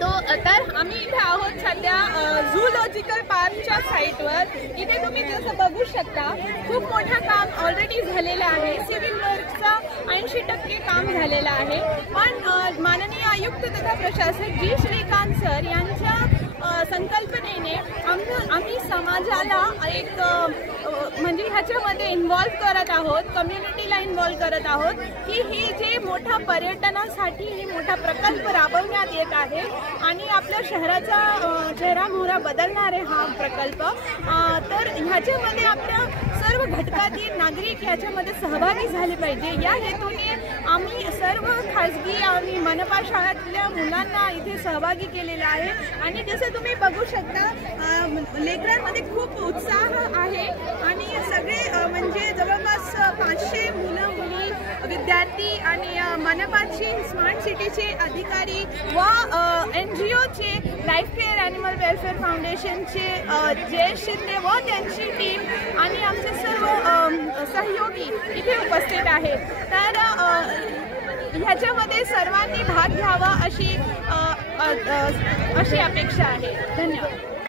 तर आम्ही इथे आहोत सध्या झूलॉजिकल पार्कच्या साईटवर। इथे तुम्ही जसं बघू शकता खूप मोठं काम ऑलरेडी झालेलं आहे। सिव्हिल वर्कचं 80% काम झालेलं आहे। पण माननीय आयुक्त तथा प्रशासक जी श्रीकांत सर यांच्या संकल्पनेने आम्ही समाजाला एक म्हणजे ह्याच्यामध्ये इन्व्हॉल्व करत आहोत, कम्युनिटीला इन्व्हॉल्व करत आहोत की ही जे मोठा पर्यटनासाठी ही मोठा प्रकल्प राबवण्यात येत आहे आणि आपल्या शहराचा चेहरामोहरा बदलणार आहे हा प्रकल्प। तर ह्याच्यामध्ये आपल्या सर्व घटकातील नागरिक ह्याच्यामध्ये सहभागी झाले पाहिजे। या हेतूने आम्ही सर्व खाजगी आणि मनपा शाळेतल्या मुलांना इथे सहभागी केलेला आहे आणि जसं तुम्ही बघू शकता लेकरांमध्ये खूप उत्साह आहे आणि सगळे म्हणजे जवळपास 500 मुलं मुली विद्यार्थी आणि मनपाची स्मार्ट सिटीचे अधिकारी व NGOचे लाईफ केअर ॲनिमल वेलफेअर फाउंडेशनचे जय शिंदे व त्यांची टीम आणि आमचे सर्व सहयोगी इथे उपस्थित आहेत। तर ह्याच्यामध्ये सर्वांनी भाग घ्यावा अशी अपेक्षा आहे। धन्यवाद।